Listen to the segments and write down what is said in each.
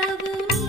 இரவு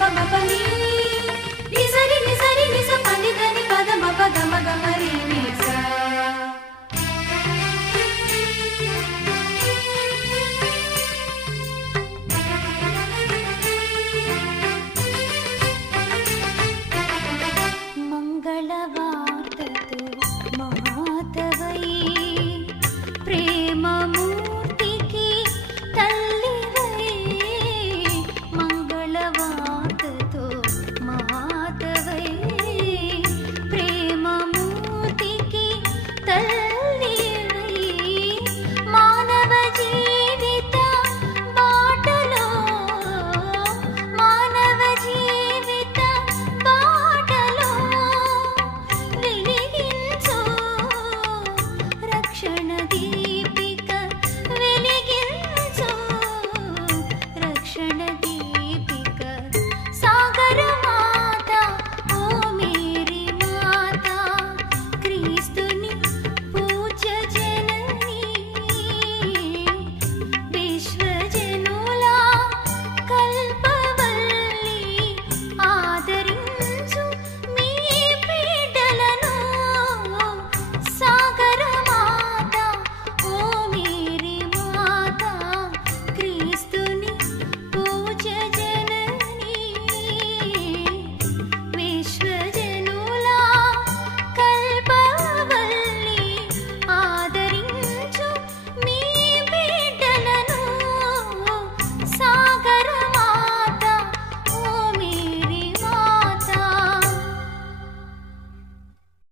గమ గమ నీ నిసరి నిసరి నిస పని గని పద మప గమ గమ